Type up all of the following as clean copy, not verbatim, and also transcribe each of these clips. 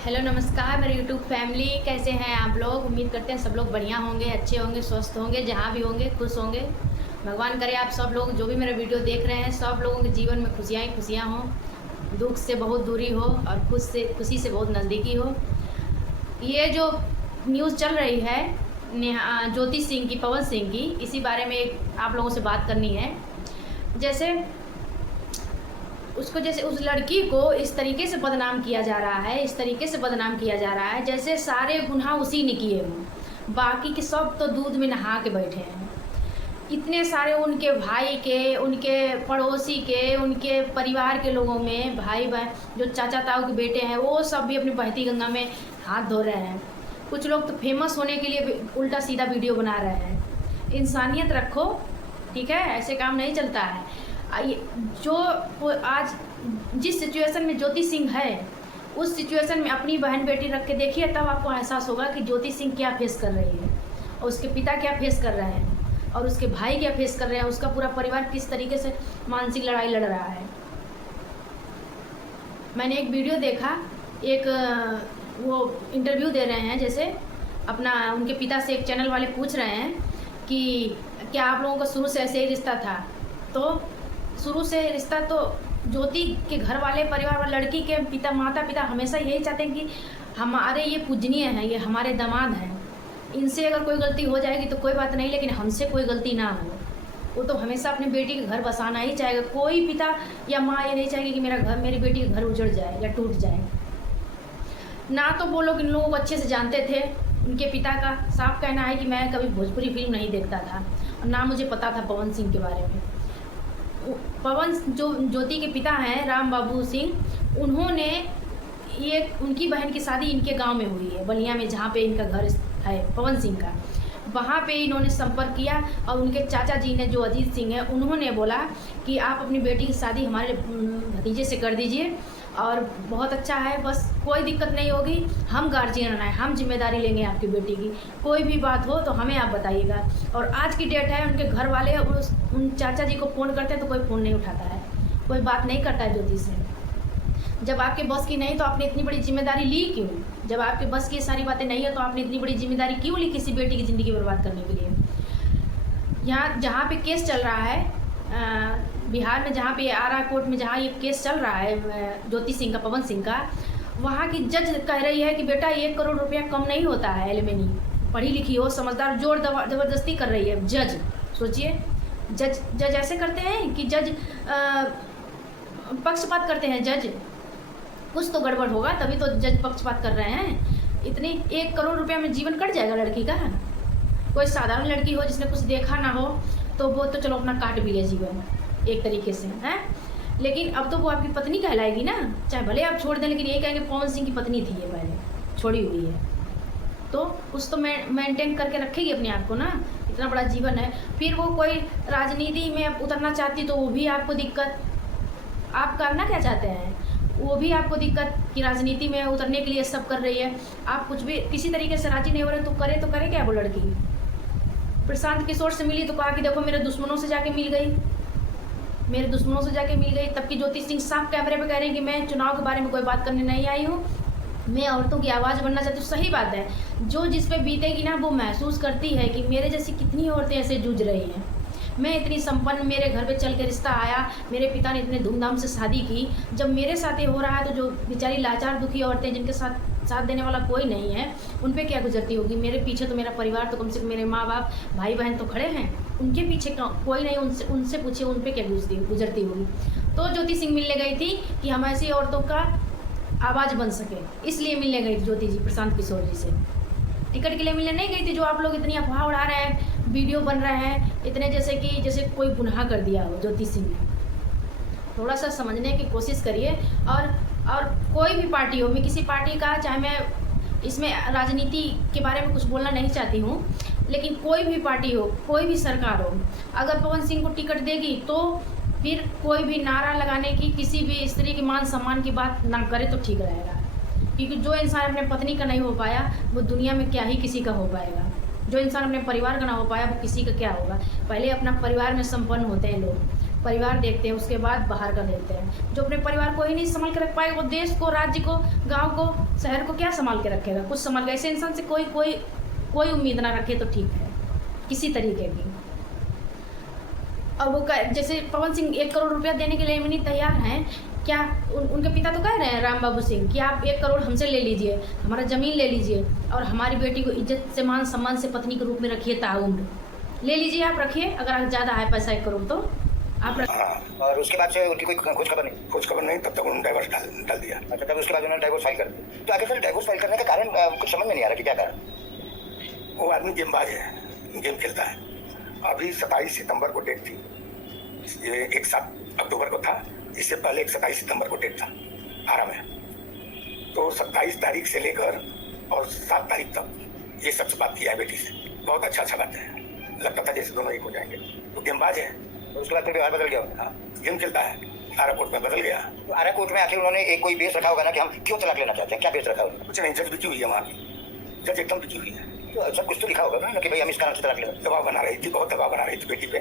Hello नमस्कार मेरे YouTube family, कैसे हैं आप लोग। उम्मीद करते हैं सब लोग बढ़िया होंगे, अच्छे होंगे, स्वस्थ होंगे, जहाँ भी होंगे खुश होंगे। भगवान करे आप सब लोग जो भी मेरा वीडियो देख रहे हैं सब लोगों के जीवन में खुशियाँ ही खुशियाँ हों, दुख से बहुत दूरी हो और खुशी से बहुत नज़दीकी हो। ये जो न्यूज़ चल रही है ज्योति सिंह की, पवन सिंह की, इसी बारे में आप लोगों से बात करनी है। जैसे उस लड़की को इस तरीके से बदनाम किया जा रहा है, इस तरीके से बदनाम किया जा रहा है जैसे सारे गुनाह उसी ने किए हों, बाकी के सब तो दूध में नहा के बैठे हैं। इतने सारे उनके भाई के, उनके पड़ोसी के, उनके परिवार के लोगों में, भाई बहन जो चाचा ताऊ के बेटे हैं, वो सब भी अपनी बहती गंगा में हाथ धो रहे हैं। कुछ लोग तो फेमस होने के लिए उल्टा सीधा वीडियो बना रहे हैं। इंसानियत रखो, ठीक है, ऐसे काम नहीं चलता है। जो आज जिस सिचुएशन में ज्योति सिंह है, उस सिचुएशन में अपनी बहन बेटी रख के देखिए, तब आपको एहसास होगा कि ज्योति सिंह क्या फेस कर रही है और उसके पिता क्या फेस कर रहे हैं और उसके भाई क्या फेस कर रहे हैं, उसका पूरा परिवार किस तरीके से मानसिक लड़ाई लड़ रहा है। मैंने एक वीडियो देखा, एक वो इंटरव्यू दे रहे हैं, जैसे अपना उनके पिता से एक चैनल वाले पूछ रहे हैं कि क्या आप लोगों का शुरू से ऐसे ही रिश्ता था। तो शुरू से रिश्ता तो ज्योति के घर वाले, परिवार वाले, लड़की के माता पिता हमेशा यही चाहते हैं कि हमारे ये पूजनीय हैं, ये हमारे दामाद हैं, इनसे अगर कोई गलती हो जाएगी तो कोई बात नहीं, लेकिन हमसे कोई गलती ना हो। वो तो हमेशा अपनी बेटी के घर बसाना ही चाहेगा। कोई पिता या माँ ये नहीं चाहेगी कि मेरी बेटी का घर उजड़ जाए या टूट जाए। ना तो वो लोग इन लोगों को अच्छे से जानते थे। उनके पिता का साफ कहना है कि मैं कभी भोजपुरी फिल्म नहीं देखता था और ना मुझे पता था पवन सिंह के बारे में। पवन जो ज्योति के पिता हैं, राम बाबू सिंह, उन्होंने ये उनकी बहन की शादी इनके गांव में हुई है, बलिया में, जहाँ पे इनका घर है पवन सिंह का। वहाँ पे इन्होंने संपर्क किया और उनके चाचा जी ने, जो अजीत सिंह है, उन्होंने बोला कि आप अपनी बेटी की शादी हमारे भतीजे से कर दीजिए और बहुत अच्छा है, बस कोई दिक्कत नहीं होगी, हम गार्जियन हैं, हम जिम्मेदारी लेंगे आपकी बेटी की, कोई भी बात हो तो हमें आप बताइएगा। और आज की डेट है, उनके घर वाले उन चाचा जी को फ़ोन करते हैं तो कोई फ़ोन नहीं उठाता है, कोई बात नहीं करता है ज्योति से। जब आपके बस की नहीं तो आपने इतनी बड़ी जिम्मेदारी ली क्यों? जब आपके बस की सारी बातें नहीं है तो आपने इतनी बड़ी जिम्मेदारी क्यों ली किसी बेटी की ज़िंदगी बर्बाद करने के लिए? यहाँ जहाँ पे केस चल रहा है बिहार में, जहाँ पे आरा कोर्ट में जहाँ ये केस चल रहा है ज्योति सिंह का, पवन सिंह का, वहाँ की जज कह रही है कि बेटा 1 करोड़ रुपया कम नहीं होता है एलिमनी, पढ़ी लिखी हो, समझदार, जोर ज़बरदस्ती कर रही है जज। सोचिए, जज ऐसे करते हैं कि जज पक्षपात करते हैं। जज कुछ तो गड़बड़ होगा, तभी तो जज पक्षपात कर रहे हैं। इतनी 1 करोड़ रुपया में जीवन कट जाएगा लड़की का? कोई साधारण लड़की हो जिसने कुछ देखा ना हो तो वो तो चलो अपना काट भी ले जीवन एक तरीके से, हैं, लेकिन अब तो वो आपकी पत्नी कहलाएगी ना, चाहे भले आप छोड़ दें, लेकिन ये कहेंगे पवन सिंह की पत्नी थी, ये पहले छोड़ी हुई है, तो कुछ तो मेंटेन करके रखेगी अपने आप को ना। इतना बड़ा जीवन है, फिर वो कोई राजनीति में उतरना चाहती तो वो भी आपको दिक्कत। आप करना क्या चाहते हैं, वो भी आपको दिक्कत कि राजनीति में उतरने के लिए सब कर रही है। आप कुछ भी किसी तरीके से राजी नहीं हो रहे तो करे क्या वो लड़की? प्रशांत किशोर से मिली तो कहा कि देखो मेरे दुश्मनों से जाके मिल गई, मेरे दुश्मनों से जाके मिल गई। तब की ज्योति सिंह साफ कैमरे पे कह रही हैं कि मैं चुनाव के बारे में कोई बात करने नहीं आई हूँ, मैं औरतों की आवाज़ बनना चाहती हूँ। सही बात है, जो जिस पे बीतेगी ना वो महसूस करती है कि मेरे जैसी कितनी औरतें ऐसे जूझ रही हैं। मैं इतनी संपन्न, मेरे घर पे चल के रिश्ता आया, मेरे पिता ने इतने धूमधाम से शादी की, जब मेरे साथ ये हो रहा है तो जो बेचारी लाचार दुखी औरतें जिनके साथ देने वाला कोई नहीं है, उन पे क्या गुजरती होगी। मेरे पीछे तो मेरा परिवार, तो कम से कम मेरे माँ बाप, भाई बहन तो खड़े हैं, उनके पीछे कोई नहीं, उनसे पूछिए उन पे क्या गुजरती होगी। तो ज्योति सिंह मिलने गई थी कि हम ऐसी औरतों का आवाज़ बन सके, इसलिए मिलने गई ज्योति जी प्रशांत किशोर जी से। टिकट के लिए मिलने नहीं गई थी, जो आप लोग इतनी अफवाह उड़ा रहे हैं, वीडियो बन रहे हैं इतने, जैसे कोई गुनाह कर दिया हो ज्योति सिंह ने। थोड़ा सा समझने की कोशिश करिए। और कोई भी पार्टी हो, मैं किसी पार्टी का, चाहे मैं इसमें राजनीति के बारे में कुछ बोलना नहीं चाहती हूँ, लेकिन कोई भी पार्टी हो, कोई भी सरकार हो, अगर पवन सिंह को टिकट देगी तो फिर कोई भी नारा लगाने की, किसी भी स्त्री के मान सम्मान की बात ना करे तो ठीक रहेगा। क्योंकि जो इंसान अपने पत्नी का नहीं हो पाया वो दुनिया में क्या ही किसी का हो पाएगा। जो इंसान अपने परिवार का ना हो पाया वो किसी का क्या होगा। पहले अपना परिवार में संपन्न होते हैं लोग, परिवार देखते हैं, उसके बाद बाहर का देखते हैं। जो अपने परिवार को ही नहीं संभाल के रख पाएगा, वो देश को, राज्य को, गांव को, शहर को क्या संभाल के रखेगा? कुछ संभाल के, ऐसे इंसान से कोई उम्मीद ना रखे तो ठीक है किसी तरीके की। और वो जैसे पवन सिंह 1 करोड़ रुपया देने के लिए भी नहीं तैयार हैं, क्या उनके पिता तो कह रहे हैं राम बाबू सिंह कि आप 1 करोड़ हमसे ले लीजिए, हमारा ज़मीन ले लीजिए और हमारी बेटी को इज्जत से, मान सम्मान से पत्नी के रूप में रखिए, ताउम्र ले लीजिए, आप रखिए। अगर ज़्यादा है पैसा 1 करोड़ तो आप और उसके बाद से उनकी कोई खोज खबर नहीं, तब तक उन्होंने डाइवोर्स डाल दिया। अच्छा, तब उसके बाद उन्होंने डाइवोर्स फाइल कर दिया। तो आगे फिर डाइवोर्स फाइल करने का कारण कुछ समझ में नहीं आ रहा कि क्या कारण? वो आदमी गेमबाज है, गेम खेलता है। अभी 27 सितंबर को डेट थी, ये 1 अक्टूबर को था, इससे पहले 27 सितंबर को डेट था आरा में। तो 27 तारीख से लेकर और 7 तारीख तक ये सच बात किया है बेटी से। बहुत अच्छा बात है, लगता था जैसे दोनों एक हो जाएंगे। तो गेमबाज है। तो उसके बाद फिर व्यवहार बदल गया। हाँ, गेम खेलता है, आरा कोर्ट में बदल गया। तो आरा कोर्ट में आखिर उन्होंने एक कोई बेस रखा होगा ना कि हम क्यों तलाक लेना चाहते हैं? क्या बेस रखा होगा? कुछ नहीं, जज बिकी हुई है वहाँ की, जज एकदम बिकी हुई है। तो सब कुछ तो लिखा होगा ना कि भाई हम इस कारण से तलाक लेना। दबाव बना रही थी, बहुत दबाव बना रही थी बेटी पे।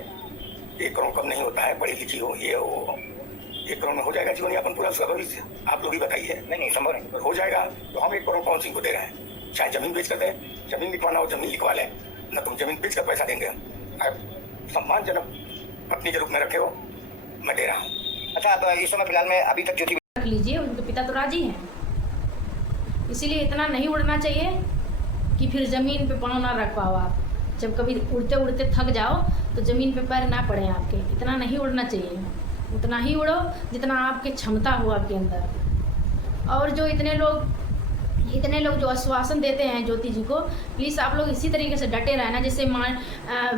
1 करोड़ कम नहीं होता है, पढ़ी लिखी हो, ये हो, 1 करोड़ में हो जाएगा जीवन यापन पूरा, उसका भविष्य आप लोग ही बताइए। नहीं, संभव नहीं। हो जाएगा तो हम 1 करोड़ पवन सिंह को दे रहे हैं, चाहे जमीन बेच कर दें, जमीन लिखवाना हो जमीन लिखवा लें, न तुम जमीन बेच कर पैसा देंगे। सम्मानजनक पत्नी के रूप में रखे हो, मैं दे रहा हूँ। अच्छा, आप इस समय फिलहाल में अभी तक ज्योति रख लीजिए, उनके पिता तो राजी हैं, इसीलिए इतना नहीं उड़ना चाहिए कि फिर ज़मीन पे पाँव ना रख पाओ आप। जब कभी उड़ते उड़ते थक जाओ तो ज़मीन पे पैर ना पड़े आपके। इतना नहीं उड़ना चाहिए, उतना ही उड़ो जितना आपकी क्षमता हो आपके अंदर। और जो इतने लोग जो आश्वासन देते हैं ज्योति जी को, प्लीज़ आप लोग इसी तरीके से डटे रहना। जैसे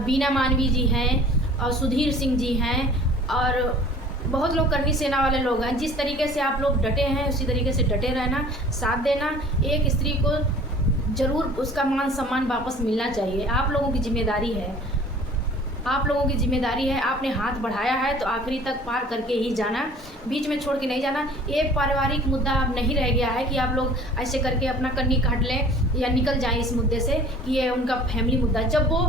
बीना मानवी जी हैं और सुधीर सिंह जी हैं और बहुत लोग करनी सेना वाले लोग हैं। जिस तरीके से आप लोग डटे हैं उसी तरीके से डटे रहना, साथ देना। एक स्त्री को ज़रूर उसका मान सम्मान वापस मिलना चाहिए। आप लोगों की जिम्मेदारी है, आप लोगों की जिम्मेदारी है। आपने हाथ बढ़ाया है तो आखिरी तक पार करके ही जाना, बीच में छोड़ के नहीं जाना। एक पारिवारिक मुद्दा अब नहीं रह गया है कि आप लोग ऐसे करके अपना कन्नी काट लें या निकल जाएं इस मुद्दे से कि ये उनका फैमिली मुद्दा। जब वो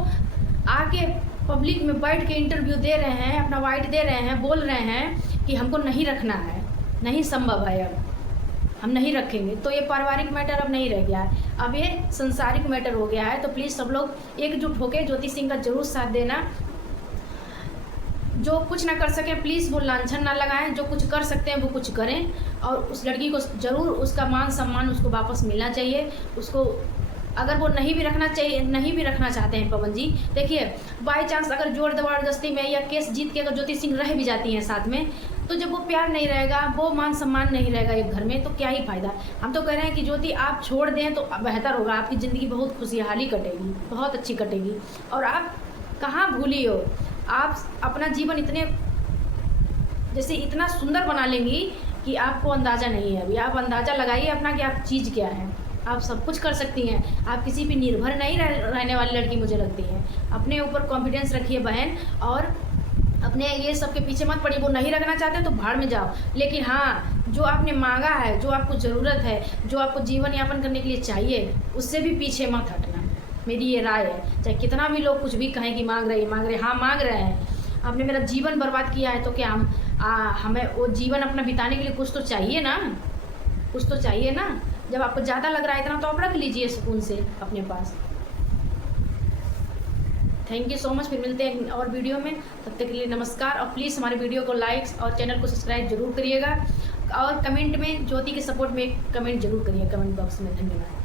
आके पब्लिक में बैठ के इंटरव्यू दे रहे हैं, अपना वाइट दे रहे हैं, बोल रहे हैं कि हमको नहीं रखना है, नहीं संभव है, अब हम नहीं रखेंगे, तो ये पारिवारिक मैटर अब नहीं रह गया है, अब ये संसारिक मैटर हो गया है। तो प्लीज़ सब लोग एकजुट होकर ज्योति सिंह का जरूर साथ देना। जो कुछ ना कर सके प्लीज़ वो लांछन ना लगाएं, जो कुछ कर सकते हैं वो कुछ करें। और उस लड़की को ज़रूर उसका मान सम्मान उसको वापस मिलना चाहिए। उसको अगर वो नहीं भी रखना चाहते हैं पवन जी, देखिए बाई चांस अगर जोर जबरदस्ती में या केस जीत के अगर ज्योति सिंह रह भी जाती हैं साथ में, तो जब वो प्यार नहीं रहेगा, वो मान सम्मान नहीं रहेगा एक घर में, तो क्या ही फ़ायदा। हम तो कह रहे हैं कि ज्योति आप छोड़ दें तो बेहतर होगा, आपकी ज़िंदगी बहुत खुशहाली कटेगी, बहुत अच्छी कटेगी। और आप कहाँ भूली हो, आप अपना जीवन इतना सुंदर बना लेंगी कि आपको अंदाज़ा नहीं है। अभी आप अंदाज़ा लगाइए अपना कि आप चीज़ क्या है, आप सब कुछ कर सकती हैं। आप किसी पे निर्भर नहीं रहने वाली लड़की मुझे लगती है। अपने ऊपर कॉन्फिडेंस रखिए बहन, और अपने ये सब के पीछे मत पड़िए। वो नहीं रखना चाहते तो भाड़ में जाओ, लेकिन हाँ, जो आपने मांगा है, जो आपको ज़रूरत है, जो आपको जीवन यापन करने के लिए चाहिए, उससे भी पीछे मत हटना। मेरी ये राय है, चाहे कितना भी लोग कुछ भी कहें कि मांग रहे, हाँ मांग रहे हैं। आपने मेरा जीवन बर्बाद किया है तो क्या हमें वो जीवन अपना बिताने के लिए कुछ तो चाहिए ना, कुछ तो चाहिए ना। जब आपको ज़्यादा लग रहा है इतना, तो आप रख लीजिए सुकून से अपने पास। Thank you so much. फिर मिलते हैं और वीडियो में, तब तक के लिए नमस्कार। और प्लीज़ हमारे वीडियो को लाइक्स और चैनल को सब्सक्राइब जरूर करिएगा, और कमेंट में ज्योति के सपोर्ट में एक कमेंट जरूर करिए कमेंट बॉक्स में। धन्यवाद।